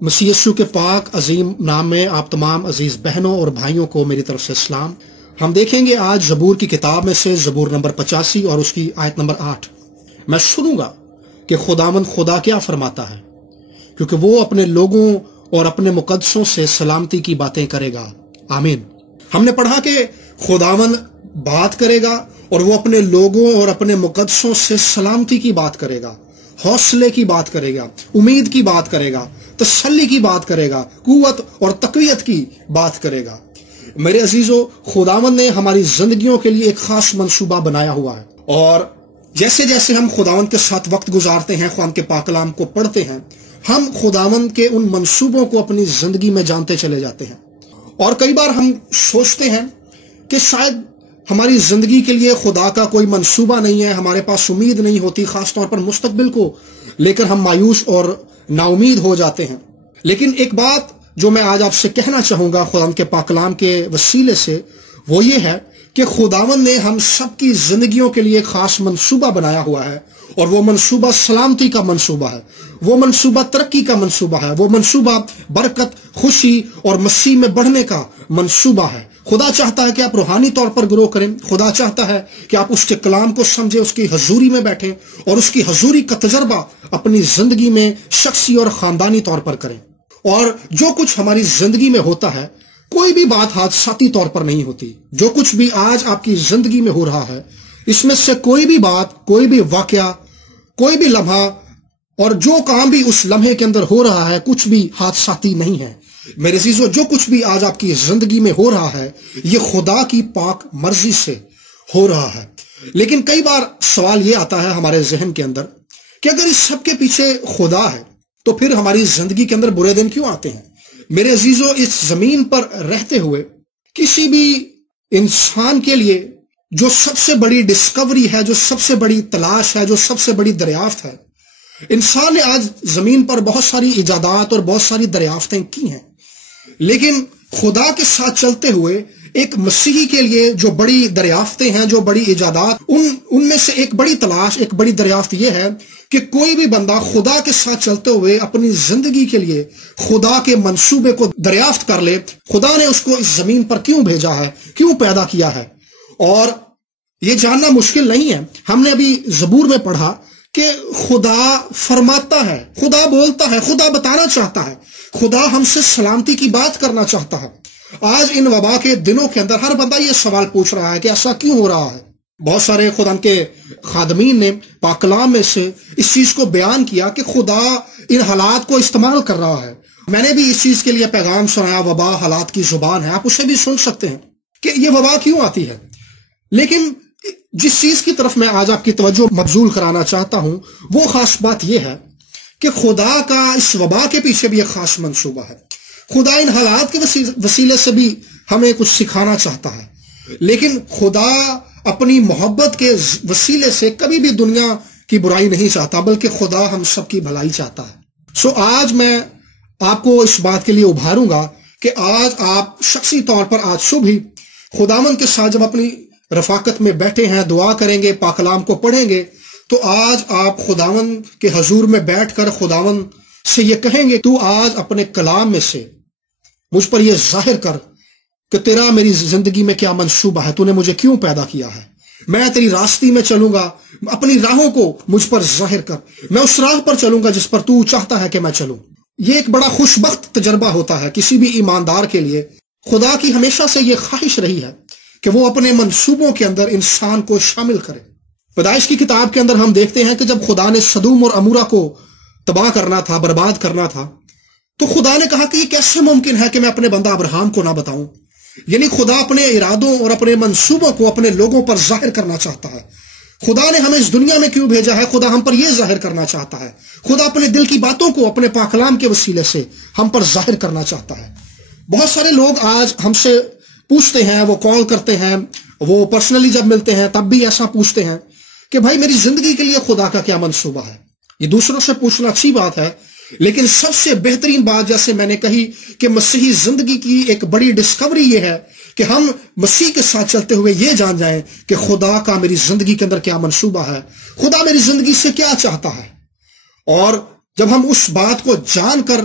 مسیح یسوع کے پاک عظیم نام میں آپ تمام عزیز بہنوں اور بھائیوں کو میری طرف سے اسلام۔ ہم دیکھیں گے آج زبور کی کتاب میں سے زبور نمبر 85 اور اس کی آیت نمبر 8۔ میں سنوں گا کہ خداوند خدا کیا فرماتا ہے، کیونکہ وہ اپنے لوگوں اور اپنے مقدسوں سے سلامتی کی باتیں کرے گا۔ آمین۔ ہم نے پڑھا کہ خداوند بات کرے گا اور وہ اپنے لوگوں اور اپنے مقدسوں سے سلامتی کی بات کرے گا، حوصلے کی بات کرے گا، امید کی بات کرے گا، تسلی کی بات کرے گا، قوت اور تقویت کی بات کرے گا۔ میرے عزیزو، خداوند نے ہماری زندگیوں کے لیے ایک خاص منصوبہ بنایا ہوا ہے، اور جیسے جیسے ہم خداوند کے ساتھ وقت گزارتے ہیں، خداوند کے پاک کلام کو پڑھتے ہیں، ہم خداوند کے ان منصوبوں کو اپنی زندگی میں جانتے چلے جاتے ہیں۔ اور کئی بار ہم سوچتے ہیں کہ شاید ہماری زندگی کے لیے خدا کا کوئی منصوبہ نہیں ہے، ہمارے پاس امید نہیں ہوتی، خاص طور پر مستقبل کو لے کر ہم مایوس اور نا امید ہو جاتے ہیں۔ لیکن ایک بات جو میں آج آپ سے کہنا چاہوں گا خداوند کے پاک کلام کے وسیلے سے، وہ یہ ہے کہ خداوند نے ہم سب کی زندگیوں کے لیے ایک خاص منصوبہ بنایا ہوا ہے، اور وہ منصوبہ سلامتی کا منصوبہ ہے، وہ منصوبہ ترقی کا منصوبہ ہے، وہ منصوبہ برکت، خوشی اور مسیح میں بڑھنے کا منصوبہ ہے۔ خدا چاہتا ہے کہ آپ روحانی طور پر گرو کریں، خدا چاہتا ہے کہ آپ اس کے کلام کو سمجھیں، اس کی حضوری میں بیٹھیں اور اس کی حضوری کا تجربہ اپنی زندگی میں شخصی اور خاندانی طور پر کریں۔ اور جو کچھ ہماری زندگی میں ہوتا ہے، کوئی بھی بات حادثاتی طور پر نہیں ہوتی۔ جو کچھ بھی آج آپ کی زندگی میں ہو رہا ہے، اس میں سے کوئی بھی بات، کوئی بھی واقعہ، کوئی بھی لمحہ اور جو کام بھی اس لمحے کے اندر ہو رہا ہے، کچھ بھی حادثاتی نہیں ہے۔ میرے عزیزو، جو کچھ بھی آج آپ کی زندگی میں ہو رہا ہے، یہ خدا کی پاک مرضی سے ہو رہا ہے۔ لیکن کئی بار سوال یہ آتا ہے ہمارے ذہن کے اندر کہ اگر اس سب کے پیچھے خدا ہے تو پھر ہماری زندگی کے اندر برے دن کیوں آتے ہیں؟ میرے عزیزو، اس زمین پر رہتے ہوئے کسی بھی انسان کے لیے جو سب سے بڑی ڈسکوری ہے، جو سب سے بڑی تلاش ہے، جو سب سے بڑی دریافت ہے، انسان نے آج زمین پر بہت ساری ایجادات اور بہت ساری دریافتیں کی ہیں، لیکن خدا کے ساتھ چلتے ہوئے ایک مسیحی کے لیے جو بڑی دریافتیں ہیں، جو بڑی ایجادات، ان میں سے ایک بڑی تلاش، ایک بڑی دریافت یہ ہے کہ کوئی بھی بندہ خدا کے ساتھ چلتے ہوئے اپنی زندگی کے لیے خدا کے منصوبے کو دریافت کر لے۔ خدا نے اس کو اس زمین پر کیوں بھیجا ہے، کیوں پیدا کیا ہے؟ اور یہ جاننا مشکل نہیں ہے۔ ہم نے ابھی زبور میں پڑھا کہ خدا فرماتا ہے، خدا بولتا ہے، خدا بتانا چاہتا ہے، خدا ہم سے سلامتی کی بات کرنا چاہتا ہے۔ آج ان وبا کے دنوں کے اندر ہر بندہ یہ سوال پوچھ رہا ہے کہ ایسا کیوں ہو رہا ہے؟ بہت سارے خدا کے خادمین نے پاک کلام میں سے اس چیز کو بیان کیا کہ خدا ان حالات کو استعمال کر رہا ہے۔ میں نے بھی اس چیز کے لیے پیغام سنایا، وبا حالات کی زبان ہے، آپ اسے بھی سن سکتے ہیں کہ یہ وبا کیوں آتی ہے۔ لیکن جس چیز کی طرف میں آج آپ کی توجہ مبذول کرانا چاہتا ہوں، وہ خاص بات یہ ہے کہ خدا کا اس وبا کے پیچھے بھی ایک خاص منصوبہ ہے۔ خدا ان حالات کے وسیلے سے بھی ہمیں کچھ سکھانا چاہتا ہے، لیکن خدا اپنی محبت کے وسیلے سے کبھی بھی دنیا کی برائی نہیں چاہتا، بلکہ خدا ہم سب کی بھلائی چاہتا ہے۔ آج میں آپ کو اس بات کے لیے ابھاروں گا کہ آج آپ شخصی طور پر آج صبح ہی خداوند کے ساتھ جب اپنی رفاقت میں بیٹھے ہیں، دعا کریں گے، پاک کلام کو پڑھیں گے، تو آج آپ خداوند کے حضور میں بیٹھ کر خداوند سے یہ کہیں گے، تو آج اپنے کلام میں سے مجھ پر یہ ظاہر کر کہ تیرا میری زندگی میں کیا منصوبہ ہے، تو نے مجھے کیوں پیدا کیا ہے، میں تیری راستے میں چلوں گا، اپنی راہوں کو مجھ پر ظاہر کر، میں اس راہ پر چلوں گا جس پر تو چاہتا ہے کہ میں چلوں۔ یہ ایک بڑا خوشبخت تجربہ ہوتا ہے کسی بھی ایماندار کے لیے۔ خدا کی ہمیشہ سے یہ خواہش رہی ہے کہ وہ اپنے منصوبوں کے اندر انسان کو شامل کرے۔ پیدائش کی کتاب کے اندر ہم دیکھتے ہیں کہ جب خدا نے سدوم اور عمورہ کو تباہ کرنا تھا، برباد کرنا تھا، تو خدا نے کہا کہ یہ کیسے ممکن ہے کہ میں اپنے بندہ ابراہم کو نہ بتاؤں؟ یعنی خدا اپنے ارادوں اور اپنے منصوبوں کو اپنے لوگوں پر ظاہر کرنا چاہتا ہے۔ خدا نے ہمیں اس دنیا میں کیوں بھیجا ہے؟ خدا ہم پر یہ ظاہر کرنا چاہتا ہے۔ خدا اپنے دل کی باتوں کو اپنے پاک کلام کے وسیلے سے ہم پر ظاہر کرنا چاہتا ہے۔ بہت سارے لوگ آج ہم سے پوچھتے ہیں، وہ کال کرتے ہیں، وہ پرسنلی جب ملتے ہیں تب بھی ایسا پوچھتے ہیں کہ بھائی میری زندگی کے لیے خدا کا کیا منصوبہ ہے؟ یہ دوسروں سے پوچھنا اچھی بات ہے، لیکن سب سے بہترین بات جیسے میں نے کہی کہ مسیحی زندگی کی ایک بڑی ڈسکوری یہ ہے کہ ہم مسیح کے ساتھ چلتے ہوئے یہ جان جائیں کہ خدا کا میری زندگی کے اندر کیا منصوبہ ہے، خدا میری زندگی سے کیا چاہتا ہے۔ اور جب ہم اس بات کو جان کر